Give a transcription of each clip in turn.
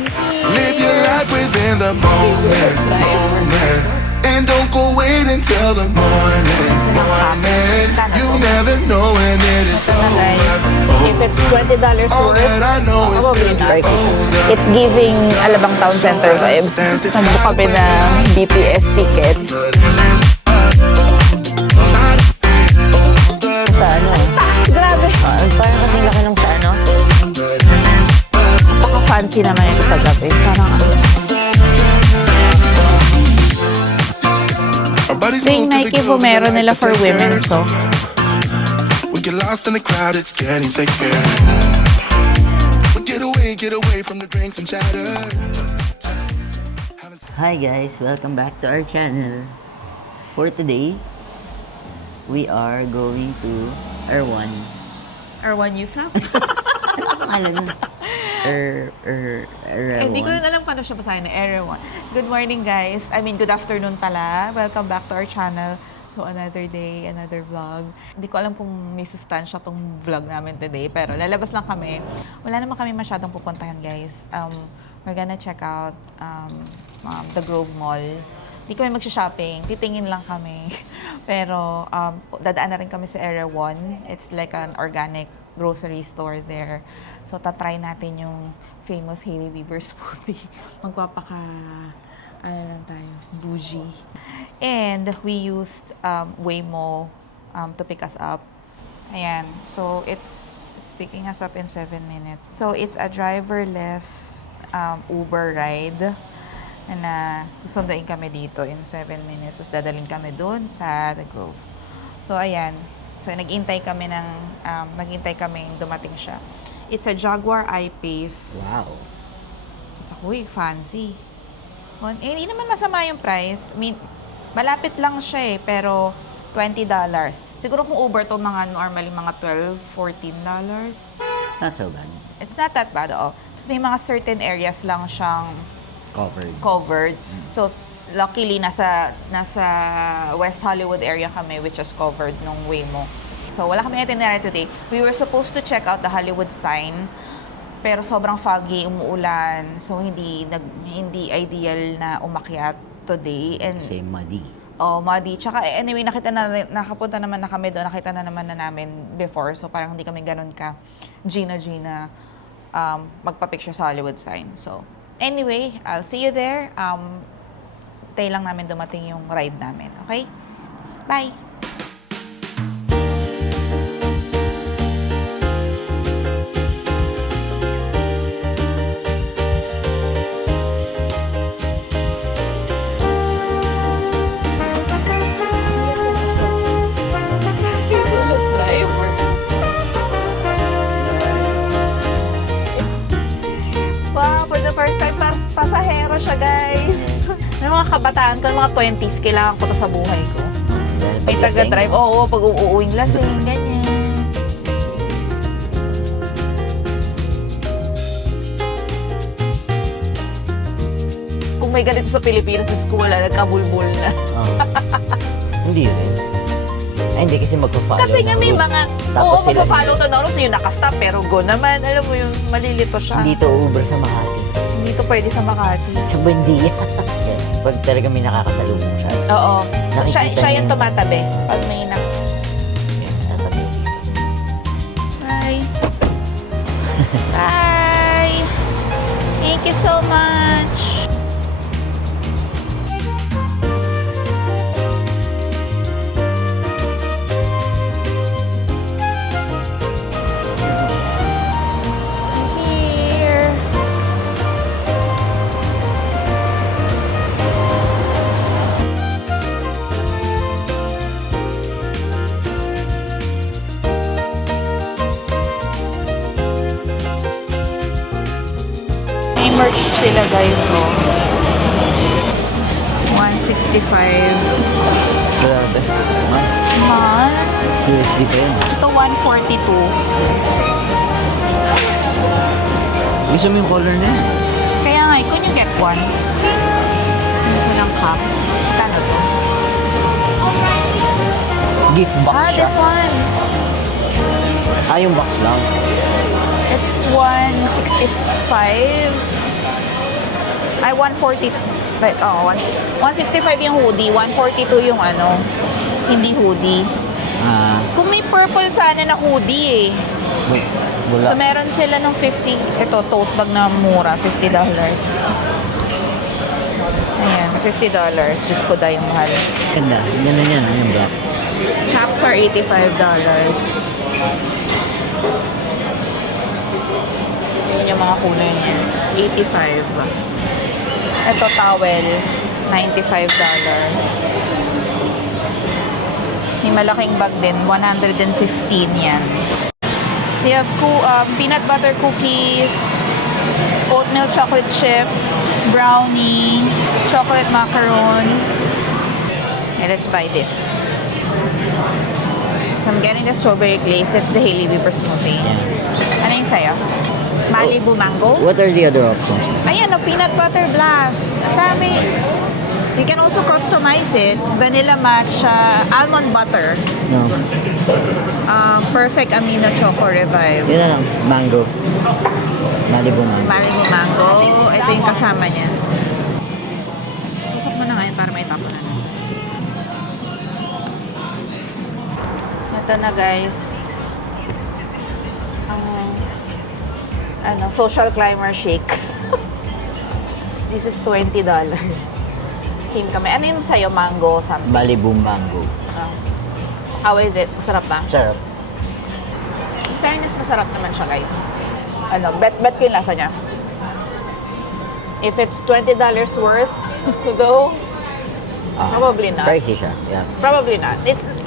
Live your life within the moment, moment. And don't go wait until the morning, morning. You never know when it is over. If it's $20 All worth, that I know is probably not. older. It's giving Alabang Town Center vibes. Nagbook kami ng BTS ticket. Sa ano? Grabe! Parang kasing laki nung sa ano. Napaka-fancy naman ito sa gabi. Parang ano. Ito yung Nike Vomero nila for women, so. We get lost in the crowd, it's getting thicker. We get away from the drinks and chatter. Hi guys, welcome back to our channel. For today, we are going to Erwan. Erwan Yusuf? Ano pangalan nun? Erwan. Hindi ko rin alam paano siya basahin na Erwan. Good morning guys. Good afternoon pala. Welcome back to our channel. So another day, another vlog. Hindi ko alam kung may sustansya tong vlog namin today, pero lalabas lang kami. Wala naman kami masyadong pupuntahan guys. We're gonna check out the Grove Mall. Hindi kami magsha-shopping, titingin lang kami. Pero dadaan na rin kami sa Area 1. It's like an organic grocery store there. So tatry natin yung famous Hailey Bieber smoothie. Magpapaka bougie. And we used Waymo to pick us up. Ayan, so it's picking us up in 7 minutes. So it's a driverless Uber ride na susunduin kami dito in 7 minutes. Tapos dadalhin kami doon sa The Grove. So ayan, so naghintay kami dumating siya. It's a Jaguar I-Pace. Wow. Uy, fancy. Hindi naman masama yung price. Malapit lang siya pero $20. Siguro kung Uber to normally mga $12, $14. It's not so bad. It's not that bad, Tapos may mga certain areas lang siyang covered. So, luckily, nasa West Hollywood area kami, which is covered nung Waymo. So, wala kami itinerary today. We were supposed to check out the Hollywood sign, pero sobrang foggy, umuulan. So, hindi ideal na umakyat today. And Kasi muddy. Muddy. Tsaka anyway, nakapunta naman na kami doon. Nakita na naman na namin before. So, parang hindi kami ganun ka Gina magpa-picture sa Hollywood sign. So, anyway, I'll see you there. Tay lang namin dumating yung ride namin. Okay? Bye! First time pasahero siya, guys. May mga kabataan ko, mga 20s, kailangan ko to sa buhay ko. May taga-drive. Oo, pag uuwing lasing, ganyan. Kung may ganito sa Pilipinas, sa school, nagkabulbul na. Hindi rin. Hindi kasi magpa-follow. Kasi nga may mga, magpa-follow to na rules, yung nakastop, pero go naman. Alam mo yung malilito siya. Hindi to Uber sa Makati. Hindi to pwede sa Makati. Sa Buendia. Pag talaga may nakakasalubong siya. Oo. Nakikita Siya yung niya. tumatabi. Pag may tatabi. Bye. Bye. Thank you so much. Here. May merch sila guys, $165. Grabe. Mahal. USD pa yun. Ito $142. Gusto mo yung color na yan? Kaya nga, could you get one? Ano silang cup? Kano to? Gift box siya. This one. Yung box lang. It's $165. Ay, 140. Right, 165 yung hoodie, 142 yung ano, hindi hoodie. Kung may purple sana na hoodie So, Bula. meron sila ng 50. Ito, tote bag na mura, $50. Ayan, $50. Diyos ko, dahil mahal. Ganda. Ganda yan. Yung black. Caps are $85. Yun yung mga kulay niya. 85. Ito, towel. $95. May malaking bag din. 115 yan. So, you have peanut butter cookies, oatmeal chocolate chip, brownie, chocolate macaron. Okay, let's buy this. So, I'm getting the strawberry glaze. That's the Hailey Weber smoothie. Yeah. Ano yung sa'yo? Malibu mango? What are the other options? Ayan, peanut butter blast. Ang dami. You can also customize it. Vanilla matcha, almond butter, No. perfect amino choco revive. Yun na lang. Mango. Malibu mango. Malibu mango. Ito yung kasama niya. Usap mo na ngayon para may tapo na. Ito na guys. Ang social climber shake. This is $20. Team kami. Ano yung sa'yo? Mango something? Malibu mango. How is it? Masarap ba? Sarap. In fairness, masarap naman siya, guys. Bet ko yung lasa niya. If it's $20 worth to go, probably not. Pricey siya. Yeah. Probably not.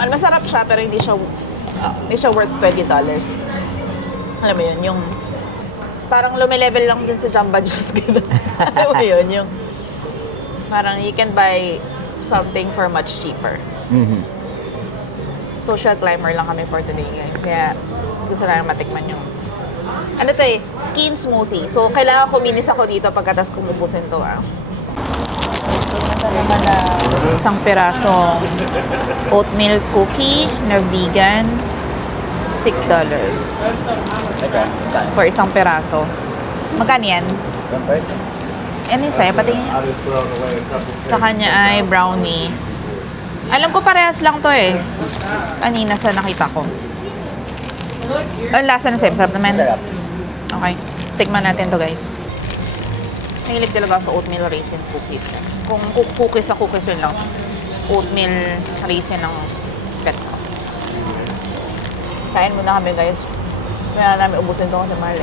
Masarap siya, pero hindi siya worth $20. Alam mo yun, yung parang lumilevel lang din sa Jamba Juice. Alam mo yun, yung parang you can buy something for much cheaper. Mm-hmm. Social climber lang kami for today, guys. Kaya gusto namin matikman yung ano to skin smoothie. So, kailangan kuminis ako dito pagkatas kumubusin to, Ito naman na isang pirasong oatmeal cookie na vegan. $6 for isang piraso. Magkano yan? Ano yung sa'yo? Patingin niya. Sa kanya ay brownie. Alam ko parehas lang to kanina sa nakita ko. Ang lasa na sa'yo. Sarap naman. Okay. Tikman natin to guys. Nahilig talaga sa oatmeal raisin cookies. Kung cookies sa cookies yun lang. Oatmeal raisin ang pet ko. Kain muna kami guys. Kaya namin ubusin ito kasi mahal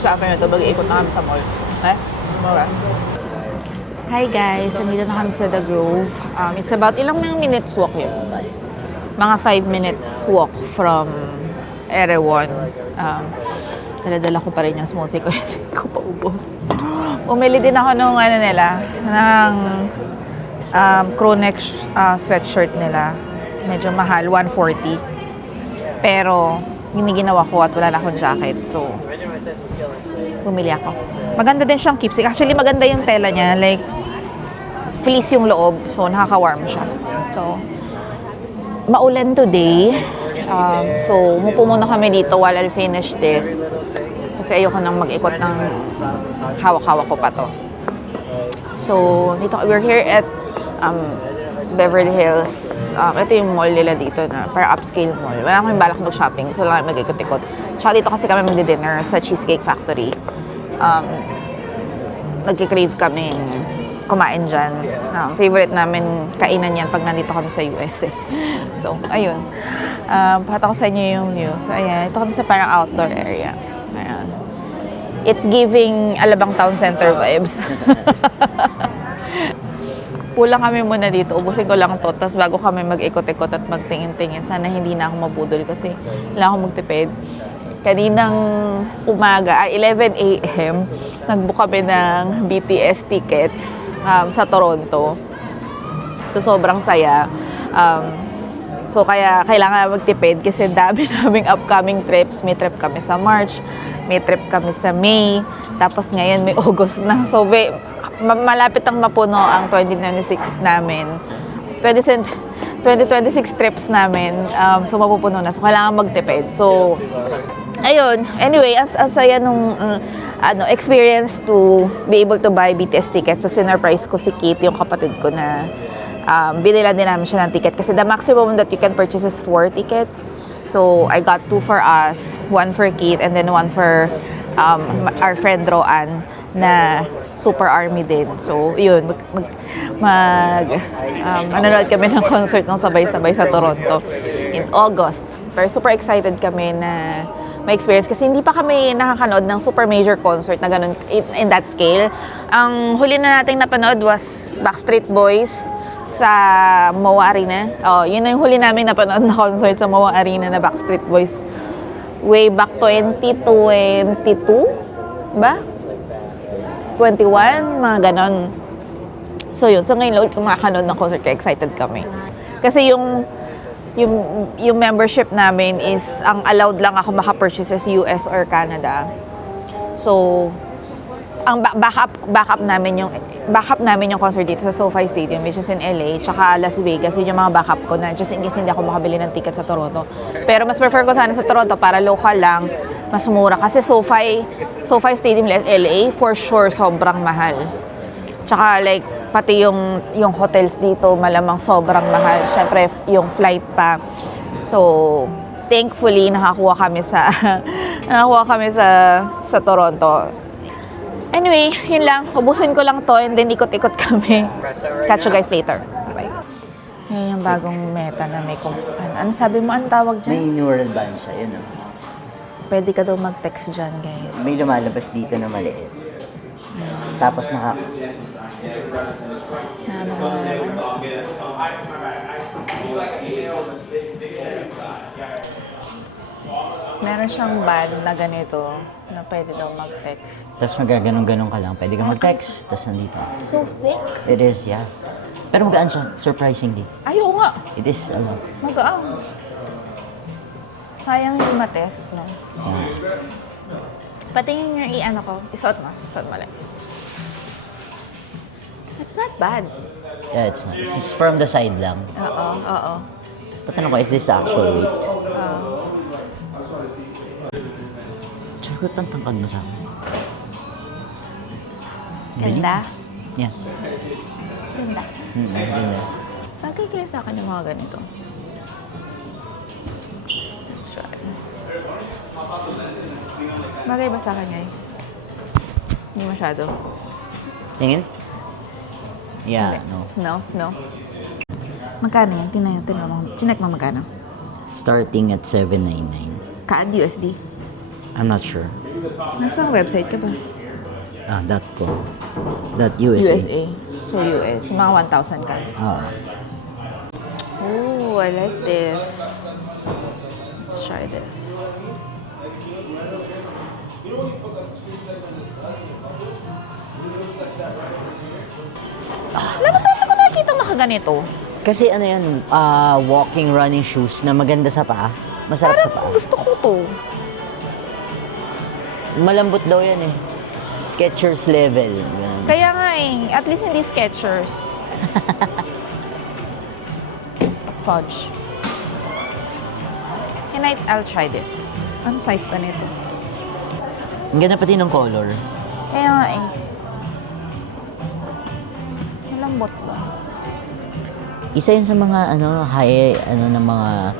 Sa after na ito, mag-iikot na kami sa mall. Mura. Hi guys, nandito na kami sa The Grove. It's about ilang minutes walk yun? Mga 5 minutes walk from Erewhon. Dala-dala ko pa rin yung smoothie ko kasi ko paubos. Umili din ako nung ng crew neck sweatshirt nila. Medyo mahal, $140. Pero ginawa ko at wala na akong jacket. So, bumili ako. Maganda din siyang keepsake. Actually, maganda yung tela niya. Like, fleece yung loob. So, nakaka-warm siya. So, maulan today. So, umupo muna kami dito while I'll finish this. Kasi ayoko nang mag-ikot ng hawak-hawak ko pa to. So, dito, we're here at Beverly Hills. Ito yung mall nila dito na para upscale mall. Wala akong balak mag-shopping. So, lang mag-ikot-ikot. Tsaka dito kasi kami magdi-dinner sa Cheesecake Factory. Nagkikrave kami kumain dyan. Favorite namin kainan yan pag nandito kami sa US So, ayun. Pakita ko sa inyo yung view. So, ayan. Ito kami sa parang outdoor area. It's giving Alabang Town Center vibes. Pulang kami muna dito. Ubusin ko lang to. Tapos bago kami mag-ikot-ikot at magtingin-tingin, sana hindi na ako mabudol kasi wala akong magtipid. Kaninang umaga, 11 a.m., nag-book kami ng BTS tickets sa Toronto. So, sobrang saya. So, kaya kailangan magtipid kasi dami naming upcoming trips. May trip kami sa March, may trip kami sa May, tapos ngayon may August na. So, malapit ang mapuno ang 2026 namin. 2026 trips namin. So, mapupuno na. So, kailangan magtipid. So, ayun. Anyway, ang saya nung experience to be able to buy BTS tickets. So, sinurprise ko si Kate, yung kapatid ko na binilan din namin siya ng ticket. Kasi the maximum that you can purchase is 4 tickets. So, I got 2 for us, 1 for Kate, and then 1 for our friend Roan na super army din. So, yun, manonood kami ng concert ng sabay-sabay sa Toronto in August. Pero super excited kami na ma-experience kasi hindi pa kami nakakanood ng super major concert na ganun in that scale. Ang huli na nating napanood was Backstreet Boys sa MOA Arena. Yun na yung huli namin napanood na concert sa MOA Arena na Backstreet Boys. Way back 2022 ba? 21, mga ganon. So yun, so ngayon ulit kung makakanood ng concert, kaya excited kami. Kasi yung membership namin is, ang allowed lang ako maka-purchase is US or Canada. So, ang backup namin yung concert dito sa SoFi Stadium, which is in LA, tsaka Las Vegas. Yun yung mga backup ko na just in case hindi ako makabili ng ticket sa Toronto. Pero mas prefer ko sana sa Toronto para local lang, mas mura. Kasi SoFi Stadium LA, for sure, sobrang mahal. Tsaka like, pati yung hotels dito, malamang sobrang mahal. Siyempre, yung flight pa. So, thankfully, nakakuha kami sa Toronto. Anyway, yun lang. Ubusin ko lang to and then ikot-ikot kami. Catch you guys later. Bye. Yan yung bagong meta na may ano sabi mo, ang tawag May dyan? neural band siya, yun o. Pwede ka daw mag-text dyan, guys. May lumalabas dito na maliit. Tapos Meron siyang band na ganito na pwede daw mag-text. Tapos magaganon-ganon ka lang. Pwede ka mag-text. Tapos nandito. So thick? It is, yeah. Pero magaan siya, surprisingly. Ay, oo nga. It is a lot. Magaan. Sayang hindi ma-test, no? Yeah. Patingin nga i-ano ko. Isuot mo lang. It's not bad. Yeah, it's nice. It's from the side lang. Oo. Tatanong ko, is this the actual weight? Sagot ang tangkad mo sa akin. Ganda? Yeah. Ganda. Ganda. Bagay kaya sa akin yung mga ganito. Let's try. Bagay ba sa akin, guys? Hindi masyado. Tingin? Yeah, no. No. Magkano yan? Tingnan mo. Chinek mo magkano? Starting at $799. CAD, USD? I'm not sure. Nasaan website ka ba? .com. .USA. USA. So, US. So, mga 1,000 ka. Oh, I like this. Let's try this. Alam mo, tayo ko nakikita nakaganito. Kasi ano yan, walking, running shoes na maganda sa paa. Masarap sa paa. Parang gusto ko to. Malambot daw yan eh. Skechers level. Yan. Kaya nga eh. At least hindi Skechers. Fudge. I'll try this. Ano size pa nito? Ang ganda pati ng color. Kaya nga eh. Malambot ba? Isa yun sa mga high ng mga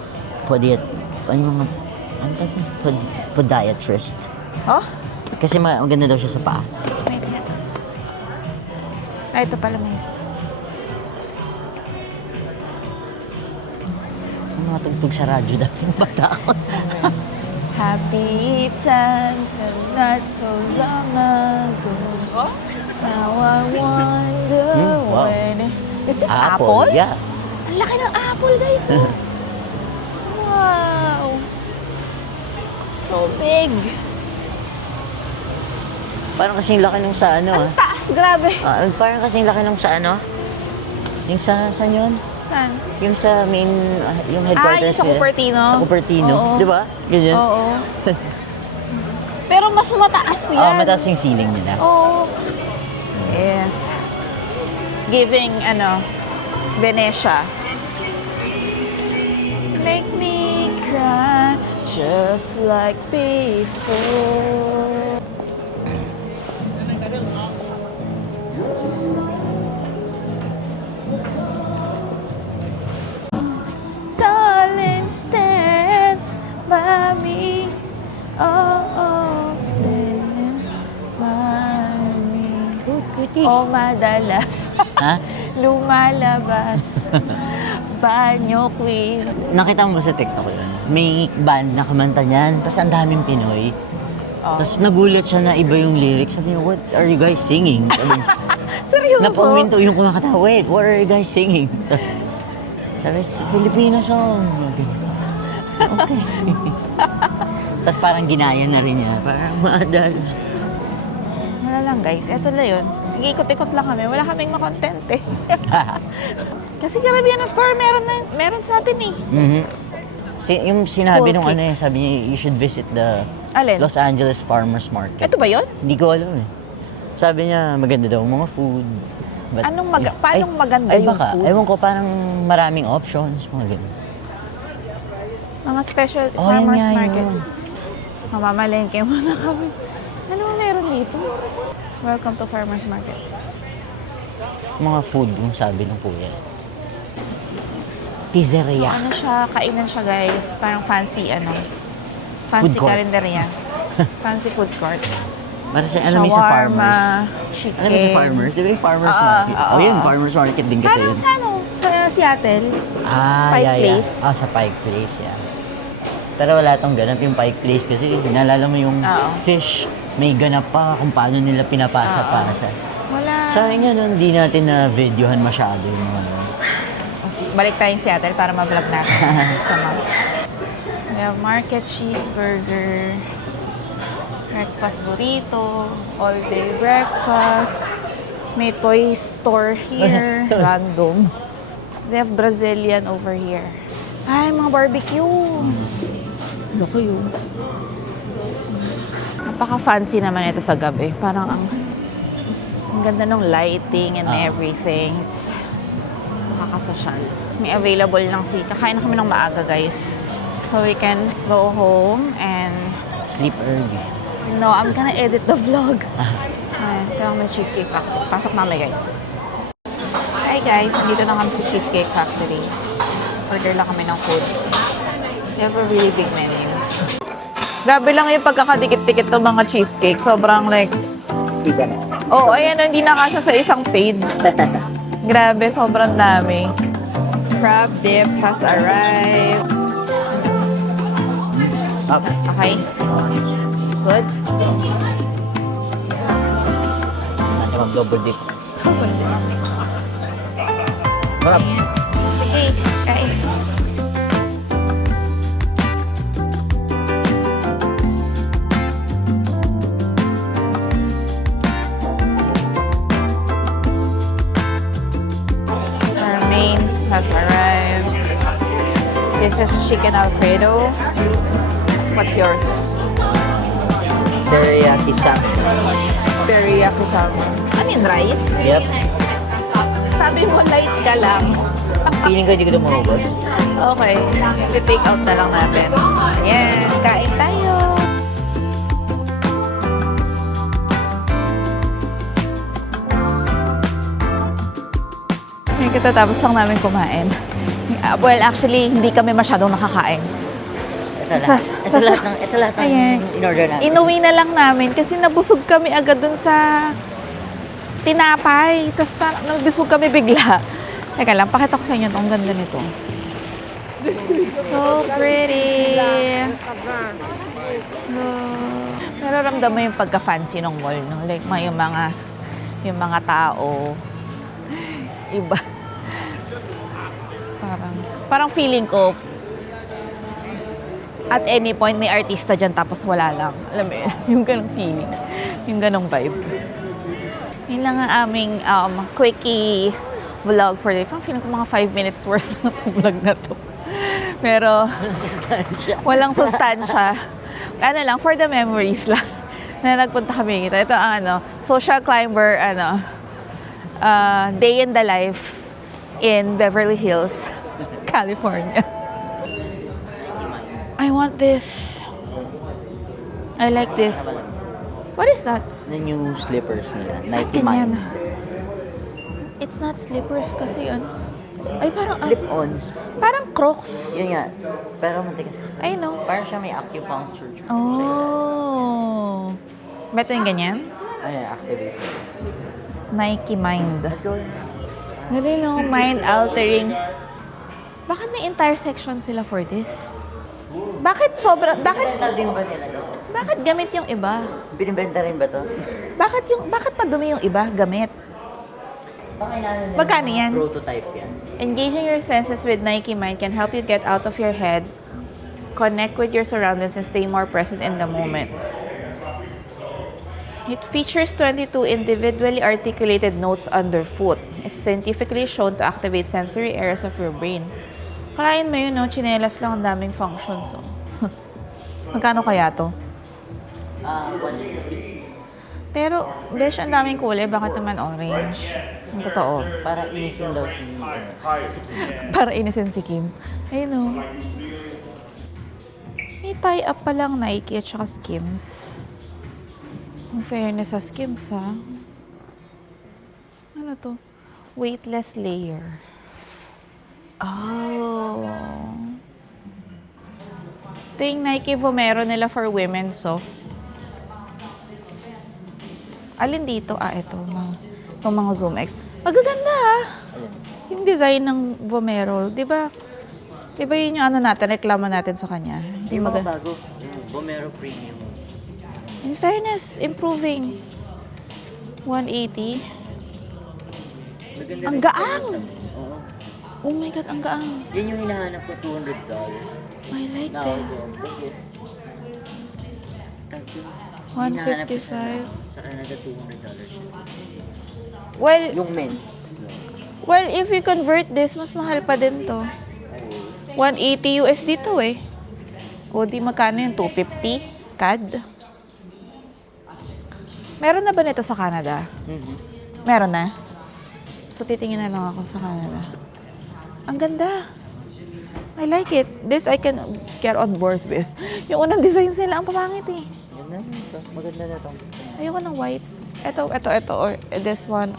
podiatrist. Oh? Kasi maganda daw siya sa paa. Wait nga. Ay, ito pala may. Ang mga tugtog sa radyo dati ng bata ako. Happy times and not so long ago. Now I wonder Wow. when. This is apple? Yeah. Ang laki ng apple, guys. Oh. Wow. So big. Parang kasing laki nung sa Ang taas, grabe. parang kasing laki nung sa yung saan yun? Saan? Yung sa main, yung Yung headquarters sa Cupertino. Sa Cupertino. Oo. Di ba? Ganyan. Oo. Pero mas mataas yan. Mataas yung ceiling nila. Oo. Yes. It's giving, Venetia. Make me cry just like before. Nike. O madalas Ha? lumalabas. Banyo queen. Nakita mo ba sa TikTok yun? May band na kumanta niyan, tapos ang daming Pinoy. Oh. Tapos nagulat siya na iba yung lyrics. Sabi niya, what are you guys singing? Sabi niya, Seryoso? napaminto yung kumakata, wait, what are you guys singing? Sabi, Filipino song. Sabi niya, okay. Tapos parang ginaya na rin niya. Parang madalas. Wala lang guys, eto na yun. Nag-ikot-ikot lang kami, wala kaming makontent eh. Kasi karamihan ng store meron sa atin eh. Mhm. Yung sinabi Cool nung ano eh, kicks. sabi niya, you should visit the Alin? Los Angeles Farmers Market. Eto ba yun? Hindi ko alam eh. Sabi niya, maganda daw mga food. But, Paano maganda ay, yung baka, food? Ewan ko, parang maraming options. Mga ganun. Mga special Oh, farmers yan nga market. yun. Mamamalengke muna kami. Ano ba meron dito? Welcome to farmers market. Mga food, yung sabi ng kuya. So Pizzeria. ano siya, kainan siya guys. Parang fancy Fancy Food court. karinderya. Fancy food court. Para sa, alam mo sa farmers. Chicken. Alam mo sa farmers? Di ba yung farmers market? Yun, farmers market din kasi Parang yun. sa Sa Seattle. Pike Yeah. Place. Sa Pike Place, yeah. Pero wala tong ganap yung Pike Place kasi naalala mo yung Oo. fish, may ganap pa kung paano nila pinapasa-pasa. Wala. Sayang nga nun, hindi natin na-videohan masyado yung mga ano. Balik tayong Seattle para ma-vlog natin sa mga. We have market cheeseburger, breakfast burrito, all-day breakfast. May toy store here, random. They have Brazilian over here. Ay, mga barbecue. Ano kayo? Napaka-fancy naman ito sa gabi. Parang ang ganda ng lighting and everything. Nakakasosyal. May available lang kakain na kami ng maaga, guys. So we can go home and... Sleep early. No, I'm gonna edit the vlog. Ay, ito lang may Cheesecake Factory. Pasok na kami, guys. Hi, guys. Nandito na kami sa Cheesecake Factory. Order lang kami ng food. They have a really big menu. Grabe lang yung pagkakadikit-dikit ng mga cheesecake. Sobrang like... Oo, ayan, hindi na kasya sa isang paid. Grabe, sobrang dami. Crab dip has arrived. Okay. Good. Natin mag-double dip. Sarap. Okay, kain. Our mains has arrived. This is chicken Alfredo. What's yours? Teriyaki salmon. Teriyaki salmon. Ano yun, rice? Yep. Sabi mo, light ka lang. Feeling ko hindi ko ito maubos. Okay. I-take out na lang natin. Ayan, kain tayo. Ngayon katatapos lang namin kumain. Well, actually, hindi kami masyadong nakakain. Ito lahat ng Ayan. in-order natin. Inuwi na lang namin kasi nabusog kami agad dun sa tinapay. Tapos parang nabusog kami bigla. Teka lang, pakita ko sa inyo. Ang ganda nito. So pretty. Pero ramdam mo yung pagka-fancy ng mall, no? Like, yung mga tao, iba. Parang feeling ko, at any point may artista dyan tapos wala lang. Alam mo yun, yung ganong feeling. Yung ganong vibe. Yun lang ang aming quickie vlog for today. Parang feeling ko mga 5 minutes worth lang itong vlog na to. Pero, walang sustansya. Ano lang, for the memories lang. Na nagpunta kami dito. Ito ang social climber, day in the life in Beverly Hills, California. I want this. I like this. What is that? It's the new slippers nila. Nike Ganyan. Mind. It's not slippers kasi yun. Ay, parang, Slip-ons. parang Crocs. Yun nga. Pero matigas. I know. Parang siya may acupuncture. Oh. Beto yung ganyan? Ayan, activation. Nike Mind. Let's go. Galing no, mind altering. Bakit may entire section sila for this? Bakit Binibenta din ba nila to? bakit gamit yung iba? Binibenta rin ba to? Bakit madumi yung iba gamit? Baka inaano nila. Magkano yan? Prototype yan. Engaging your senses with Nike Mind can help you get out of your head, connect with your surroundings, and stay more present in the moment. It features 22 individually articulated notes underfoot. It's scientifically shown to activate sensory areas of your brain. Kalain mo yun, no? Chinelas lang ang daming functions. Oh. Magkano kaya to? 150. Pero, besh, ang daming kulay. Bakit naman orange? Ang totoo. Para inisin daw si Kim. Para inisin si Kim. Ayun, no? May tie-up pa lang Nike at saka Skims. Ang fairness sa Skims, ha? Ano to? Weightless layer. Oh. Ito yung Nike Vomero nila for women, so. Alin dito? Ito. Itong mga Zoom X. Magaganda, ha? Ayun. Yung design ng Vomero. Di ba yun yung ano natin, reklamo natin sa kanya? Yung mga bago. Yung Vomero Premium. In fairness, improving. 180. Maganda Ang rin. gaang! Oo. Oh my God, ang gaang. Yan yung hinahanap ko, $200. I like Now, that. Thank you. 155. Sa Canada, $200. Well, Yung men's. if you convert this, mas mahal pa din to. 180 USD to eh. O di magkano yung 250 CAD? Meron na ba nito sa Canada? Mm-hmm. Meron na? So titingin na lang ako sa Canada. Ang ganda. I like it. This I can get on board with. Yung unang design nila, ang pamangit eh. Maganda na ito. Maganda na ito. Ayoko ng white. Ito. Or this one.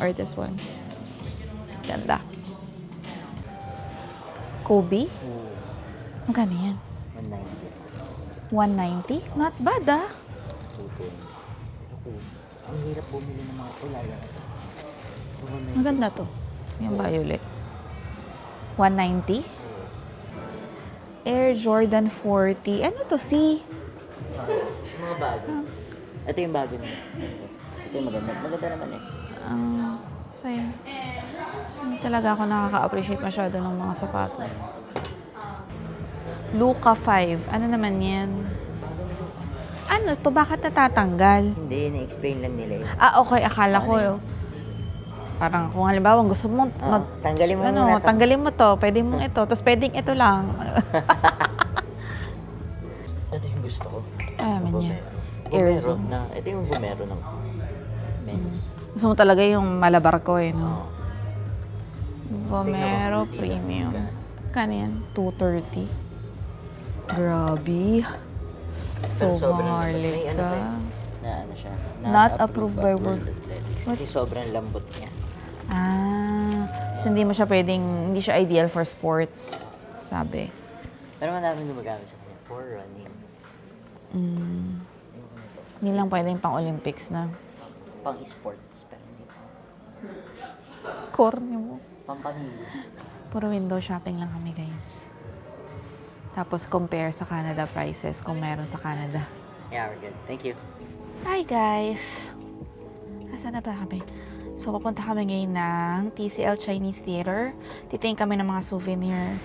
Ganda. Kobe? Oo. Magkano yan? 190. 190? Not bad ah. Tuto. Ang hirap bumili ng mga ulaya. Maganda to. Yung violet. 190? Air Jordan 40. Ano to? Mga bago. Ito yung bago niya. Ito yung maganda. Maganda naman eh. Sayang. Hindi talaga ako nakaka-appreciate masyado ng mga sapatos. Luka 5. Ano naman yan? Ano to? Bakit natatanggal? Hindi, na-explain lang nila yun. Okay. Akala ko, parang kung halimbawa gusto mo tanggalin mo muna to. tanggalin mo to, pwede mong ito, tapos pwedeng ito lang. Ito yung gusto ko. Ay, man yan. Vomero na. Ito yung Vomero ng men's. Gusto mo talaga yung malabar ko eh, no? Oo. Vomero Tingnan mo, Premium. hindi Kano yan? 230. Grabe. So, sobrang maharlik may ano ka. pa eh, na ano siya. Not approved by World Athletics. Kasi sobrang lambot niya. So hindi mo siya pwedeng, hindi siya ideal for sports, sabi. Pero maraming gumagamit sa kanya for running. Hindi lang pwedeng pang Olympics na. Pang esports. Pero hindi pa. Corny mo. Pang pamilya. Puro window shopping lang kami, guys. Tapos compare sa Canada prices kung meron sa Canada. Yeah, we're good. Thank you. Hi, guys! Asan na ba kami? So, papunta kami ngayon ng TCL Chinese Theater. Titingin kami ng mga souvenir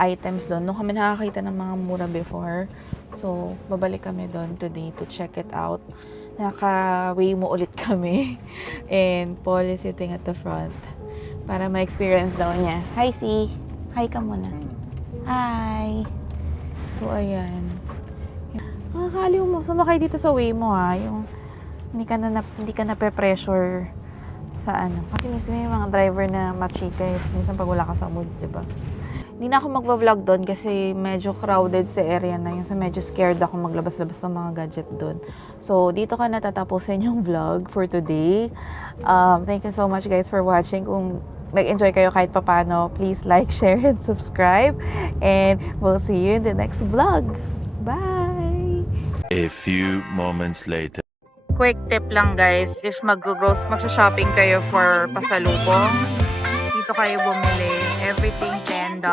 items doon. Nung kami nakakita ng mga mura before. So, babalik kami doon today to check it out. Naka-way mo ulit kami. And Paul is sitting at the front. Para ma-experience daw niya. Hi, Si! Hi ka muna. Hi! So, ayan. Nakakaliw mo. Sumakay dito sa way mo, ha. Yung hindi ka na pressure sa ano. Kasi minsan may mga driver na machika. Minsan pag wala ka sa mood, diba? Hindi na ako magva-vlog doon kasi medyo crowded sa area na yun. So, medyo scared ako maglabas-labas ng mga gadget doon. So, dito ka natatapusin yung vlog for today. Thank you so much guys for watching. Kung nag-enjoy kayo kahit papano, please like, share, and subscribe. And we'll see you in the next vlog. Bye! A few moments later. quick tip lang guys, if mag-shopping kayo for pasalubong, dito kayo bumili. Everything $10.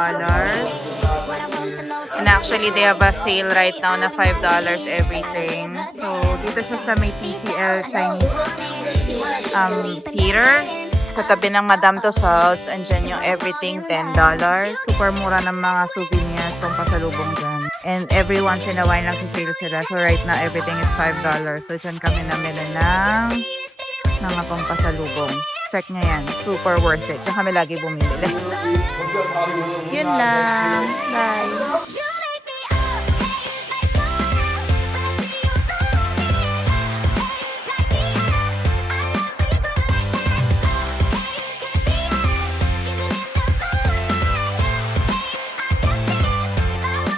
And actually, they have a sale right now na $5 everything. So, dito siya sa may TCL Chinese theater. Sa tabi ng Madame Tussauds, andyan yung everything $10. Super mura ng mga souvenirs kung pasalubong dyan. And every once in a while lang sale sila. So right now, everything is $5. So dyan kami namili ng mga pampasalubong. Check nyo yan. Super worth it. Dyan kami lagi bumili. Yun lang. Bye.